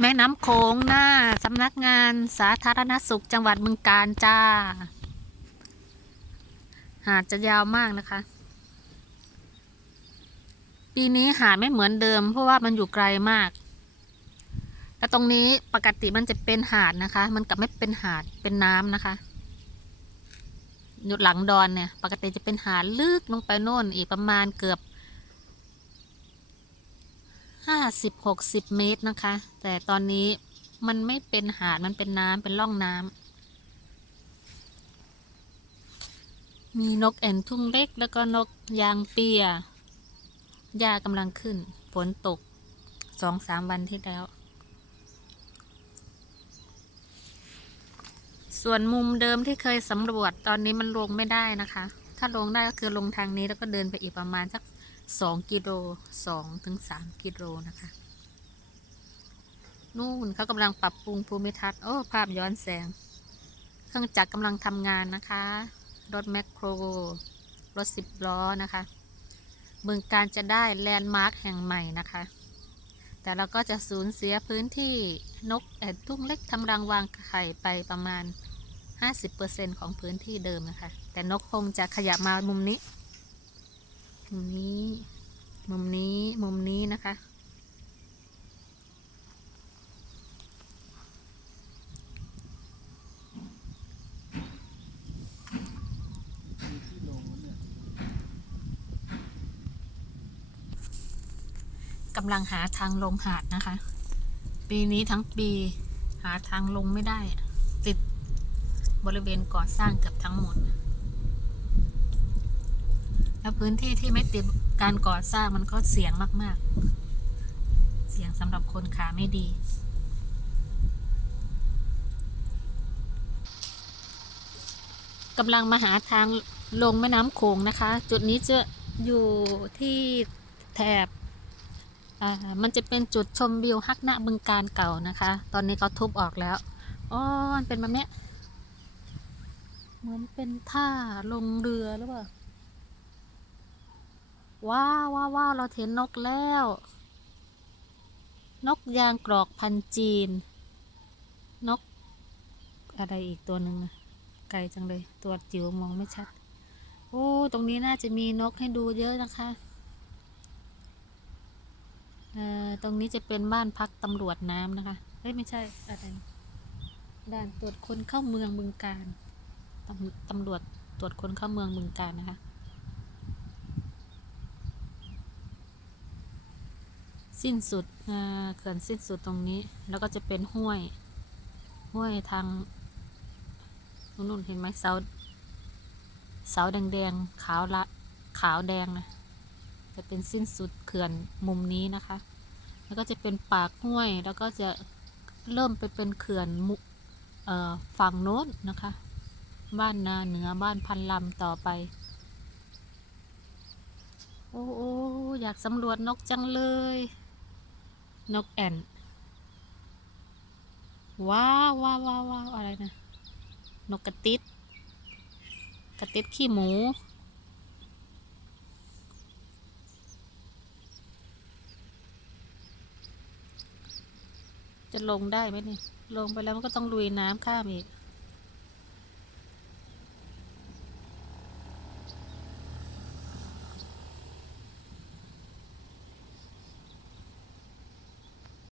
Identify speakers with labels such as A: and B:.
A: แม่น้ำโขงหน้าสำนักงานสาธารณสุขจังหวัดบึงกาฬจ้า หาดจะยาวมากนะคะ ปีนี้หาดไม่เหมือนเดิม เพราะว่ามันอยู่ไกลมากแล้วตรงนี้ปกติมันจะเป็นหาดนะคะ มันกลับไม่เป็นหาดเป็นน้ำนะคะอยู่หลังดอนเนี่ย ปกติจะเป็นหาดลึกลงไปโน่นอีกประมาณเกือบ ห้าสิบหกสิบเมตรนะคะ แต่ตอนนี้มันไม่เป็นหาด มันเป็นน้ำเป็นร่องน้ำ มีนกแอ่นทุ่งเล็ก แล้วก็นกยางเปียหญ้ากำลังขึ้น ฝนตกสองสามวันที่แล้ว ส่วนมุมเดิมที่เคยสำรวจตอนนี้มันลงไม่ได้นะคะ ถ้าลงได้ก็คือลงทางนี้แล้วก็เดินไปอีกประมาณสัก สองกิโลสองถึงสามกิโลนะคะ นู่นเขากำลังปรับปรุงภูมิทัศน์โอ้ภาพย้อนแสง เครื่องจักรกำลังทำงานนะคะ รถแมคโคร รถสิบล้อนะคะ เมืองการจะได้แลนด์มาร์คแห่งใหม่นะคะ แต่เราก็จะสูญเสียพื้นที่นกแอดทุ่งเล็กทำรังวางไข่ไปประมาณ 50%ของพื้นที่เดิมนะคะ แต่นกคงจะขยับมามุมนี้ มุมนี้ มุมนี้ มุมนี้นะคะ กำลังหาทางลงหาดนะคะ ปีนี้ทั้งปีหาทางลงไม่ได้ ติดบริเวณก่อสร้างเกือบทั้งหมด พื้นที่ที่ไม่ติดการก่อสร้างมันก็เสี่ยงมาก ๆ เสี่ยงสำหรับคนขาไม่ดี กำลังมาหาทางลงแม่น้ำโขงนะคะ จุดนี้จะอยู่ที่แถบอ่ามันจะเป็นจุดชมวิวฮักณบึงการเก่านะคะ ตอนนี้เขาทุบออกแล้ว อ๋อ มันเป็นแบบเนี้ย เหมือนเป็นท่าลงเรือหรือเปล่า ว้าวว้าววาวเราเห็นนกแล้ว นกยางกรอกพันจีน นก อะไรอีกตัวหนึ่งอะไกลจังเลย ตัวจิ๋วมองไม่ชัด โอ้ ตรงนี้น่าจะมีนกให้ดูเยอะนะคะเอ่อตรงนี้จะเป็นบ้านพักตำรวจน้ำนะคะ เฮ้ย ไม่ใช่อะไรนะด่านตรวจคนเข้าเมืองบึงการตำตำรวจตรวจคนเข้าเมืองบึงการนะคะ สิ้นสุดเขื่อนสิ้นสุดตรงนี้ แล้วก็จะเป็นห้วย ห้วยทางนู่นเห็นไหมเสาเสาแดงๆขาวละขาวแดงนะจะเป็นสิ้นสุดเขื่อนมุมนี้นะคะ แล้วก็จะเป็นปากห้วย แล้วก็จะเริ่มไปเป็นเขื่อนมุฝั่งโน้นนะคะ บ้านนาเหนือบ้านพันลำต่อไป โอ้โออยากสำรวจนกจังเลย นกแอ่นว้าวว้าวว้าววาวอะไรนะ นกกระติดกระติดขี้หมู จะลงได้ไหมเนี่ย ลงไปแล้วมันก็ต้องลุยน้ำข้ามอีก